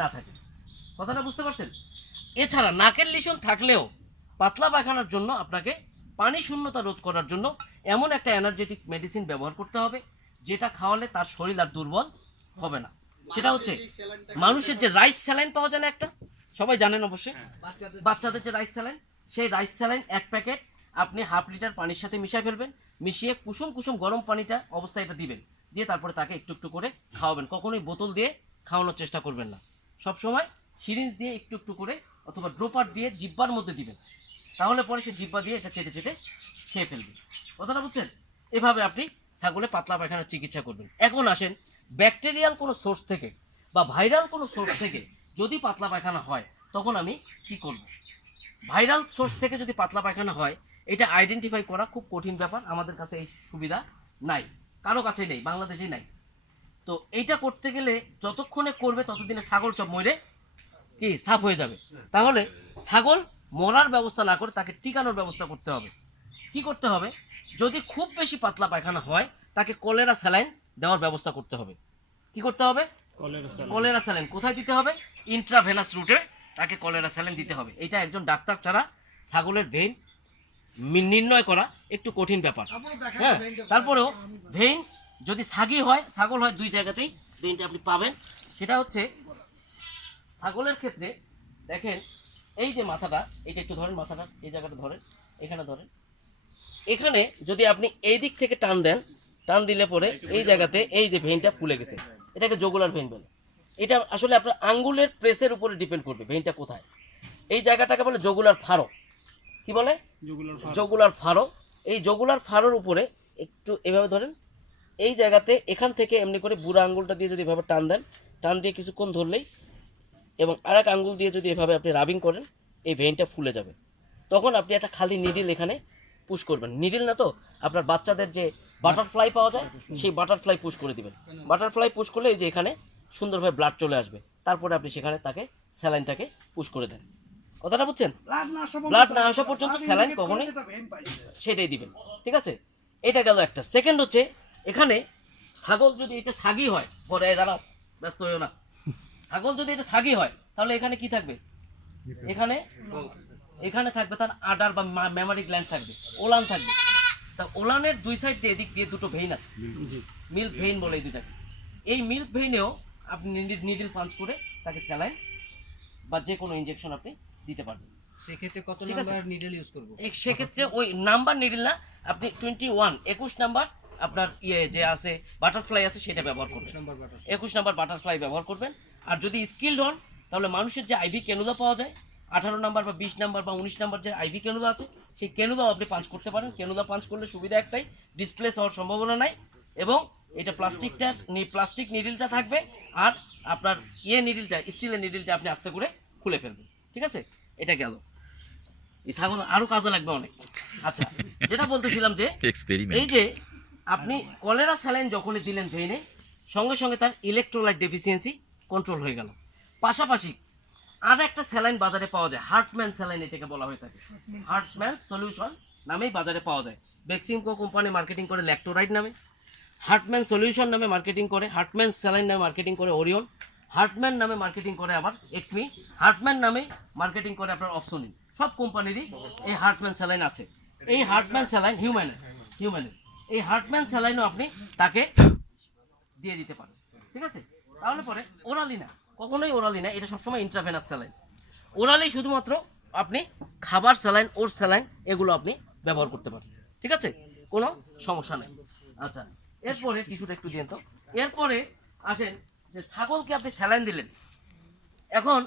না থাকে। কথাটা বুঝতে পারছেন? এছাড়া নাকের লিশন থাকলেও পাতলা পায়খানার জন্য আপনাকে পানি শূন্যতা রোধ করার জন্য এমন একটা এনার্জেটিক মেডিসিন ব্যবহার করতে হবে যেটা খাওয়ালে তার শরীর আর দুর্বল হবে না। সেটা হচ্ছে মানুষের যে রাইস স্যালাইন পাওয়া যায় না একটা, সবাই জানেন অবশ্যই, বাচ্চাদের যে রাইস স্যালাইন, সেই রাইস স্যালাইন 1 প্যাকেট আপনি হাফ লিটার পানির সাথে মিশিয়ে ফেলবেন, মিশিয়ে কুসুম কুসুম গরম পানিটা অবস্থায় এটা দিবেন, দিয়ে তারপরে তাকে একটু একটু করে খাওয়াবেন। কখনোই বোতল দিয়ে খাওয়ানোর চেষ্টা করবেন না, সবসময় সিরিঞ্জ দিয়ে একটু একটু করে অথবা ড্রপার দিয়ে জিব্বার মধ্যে দিবেন, তাহলে পরে সে জিব্বা দিয়ে এটা চেটে চেটে খেয়ে ফেলবে। কথাটা বুঝছেন? এভাবে আপনি ছাগলে পাতলা পায়খানার চিকিৎসা করবেন। এখন আসেন, ব্যাকটেরিয়াল কোনো সোর্স থেকে বা ভাইরাল কোনো সোর্স থেকে যদি পাতলা পায়খানা হয় তখন আমি কি করব? ভাইরাল সোর্স থেকে যদি পাতলা পায়খানা হয়, এটা আইডেন্টিফাই করা খুব কঠিন ব্যাপার। আমাদের কাছে এই সুবিধা নাই, কারো কাছে নেই, বাংলাদেশেই নাই। তো এইটা করতে গেলে যতক্ষণে করবে ততদিনে ছাগল সব মরে কি সাফ হয়ে যাবে। তাহলে ছাগল মরার ব্যবস্থা না করে তাকে টিকানোর ব্যবস্থা করতে হবে। কি করতে হবে? যদি খুব বেশি পাতলা পায়খানা হয় তাকে কলেরা স্যালাইন দেওয়ার ব্যবস্থা করতে হবে। কি করতে হবে? কলেরা স্যালাইন কোথায় দিতে হবে? ইন্ট্রাভেনাস রুটে তাকে কলেরা স্যালাইন দিতে হবে। এটা একজন ডাক্তার ছাড়া ছাগলের ভেইন নির্ণয় করা একটু কঠিন ব্যাপার। হ্যাঁ, তারপরেও ভেইন যদি ছাগি হয়, ছাগল হয়, 2 জায়গাতেই ভেইনটা আপনি পাবেন। সেটা হচ্ছে ছাগলের ক্ষেত্রে দেখেন, এই যে মাথাটা, এটা একটু ধরেন, মাথাটা এই জায়গাটা ধরেন, এখানে ধরেন, এখানে যদি আপনি এই দিক থেকে টান দেন, টান দিলে পরে এই জায়গাতে এই যে ভেইনটা ফুলে গেছে, এটাকে জগুলার ভেইন বলে। এটা আসলে আপনার আঙ্গুলের প্রেসের উপরে ডিপেন্ড করবে ভেইনটা কোথায়। এই জায়গাটাকে বলে জগুলার ফারো। কি বলে? জগুলার ফারো। এই জগুলার ফারোর উপরে একটু এভাবে ধরেন, এই জায়গাতে এখান থেকে এমনি করে বুড়া আঙ্গুলটা দিয়ে যদি এভাবে টান দেন, টান দিয়ে কিছুক্ষণ ধরলেই এবং আরেক আঙ্গুল দিয়ে যদি এভাবে আপনি রাবিং করেন, এই ভেইনটা ফুলে যাবে। তখন আপনি একটা খালি নিডিল এখানে পুশ করবেন, নিডিল না তো আপনার বাচ্চাদের যে বাটারফ্লাই পাওয়া যায়, সেই বাটারফ্লাই পুশ করে দিবেন। বাটারফ্লাই পুশ করলে এই যে এখানে সুন্দরভাবে ব্লাড চলে আসবে, তারপরে আপনি সেখানে তাকে স্যালাইনটাকে পুশ করে দেন। কথাটা বুঝছেন? ব্লাড না আসা পর্যন্ত স্যালাইন কখনোই সেটাই দিবেন। ঠিক আছে, এটা গেল একটা। সেকেন্ড হচ্ছে, এখানে ছাগল যদি এটা ছাগি হয়, পরে দাঁড়াও, ব্যস্ত হইও না, ছাগল যদি এটা ছাগি হয় তাহলে এখানে কি থাকবে? এখানে এখানে থাকবে তার আডার বা মেমারি গ্ল্যান্ড থাকবে, ওলান থাকবে। তা ওলানের 2 সাইড দিয়ে এদিক দিয়ে দুটো ভেইন আছে, মিল্ক ভেইন বলে এই দুটাকে। এই মিল্ক ভেইনেও আপনি নিডিল পাঞ্চ করে তাকে স্যালাইন বা যে কোনো ইনজেকশন আপনি দিতে পারবেন। সেক্ষেত্রে কত নাম্বার নিডল ইউজ করব? সেক্ষেত্রে ওই নাম্বার নিডিল না, আপনি 21 নাম্বার আপনার ইয়ে যে আছে বাটারফ্লাই আছে সেটা ব্যবহার করবেন। 21 নাম্বার বাটারফ্লাই ব্যবহার করবেন। আর যদি স্কিলড হন তাহলে মানুষের যে আইভি ক্যানুলা পাওয়া যায়, 18 নাম্বার বা 20 নাম্বার বা 19 নাম্বার যে আইভি ক্যানুলা আছে, সেই ক্যানুলাও আপনি পাঞ্চ করতে পারেন। ক্যানুলা পাঞ্চ করলে সুবিধা একটাই, ডিসপ্লেস হওয়ার সম্ভাবনা নাই, এবং এটা প্লাস্টিক নিডিলটা থাকবে, আর আপনার নিডিলটা, স্টিলের নিডিলটা আপনি আস্তে করে খুলে ফেলবেন। ঠিক আছে, এটা গেল। এই ছাগল আরো কাজে লাগবে অনেক। আচ্ছা, যেটা বলতেছিলাম যে এই যে আপনি কলেরা স্যালাইন যখনই দিলেন ভেইনে, সঙ্গে সঙ্গে তার ইলেকট্রোলাইট ডেফিসিয়েন্সি কন্ট্রোল হয়ে গেল। পাশাপাশি আর একটা স্যালাইন বাজারে পাওয়া যায়, হার্টম্যান স্যালাইন এটাকে বলা হয়ে থাকে। হার্টম্যান সলিউশন নামেই বাজারে পাওয়া যায়। বেক্সিমকো কোম্পানি মার্কেটিং করে ল্যাক্টোরাইড নামে, হার্টম্যান সলিউশন নামে মার্কেটিং করে, হার্টম্যান স্যালাইন নামে মার্কেটিং করে ওরিয়ন, হার্টম্যান নামে মার্কেটিং করে আবার একমি, হার্টম্যান নামে মার্কেটিং করে আপনার অপসোনিন। সব কোম্পানিরই এই হার্টম্যান স্যালাইন আছে। এই হার্টম্যান স্যালাইন হিউম্যানের এই হার্টম্যান স্যালাইনও আপনি তাকে দিয়ে দিতে পারেন। ঠিক আছে, তাহলে পরে ওরালি না, কখনোই ওরালি না, এটা সবসময় ইন্ট্রাভেনাস স্যালাইন। ওরালি শুধুমাত্র আপনি খাবার স্যালাইন, ওর স্যালাইন, এগুলো আপনি ব্যবহার করতে পারেন। ঠিক আছে, কোনো সমস্যা নেই। আচ্ছা, এরপরে টিস্যুটা একটু দিন তো। এরপরে আসেন যে ছাগলকে আপনি স্যালাইন দিলেন, এখন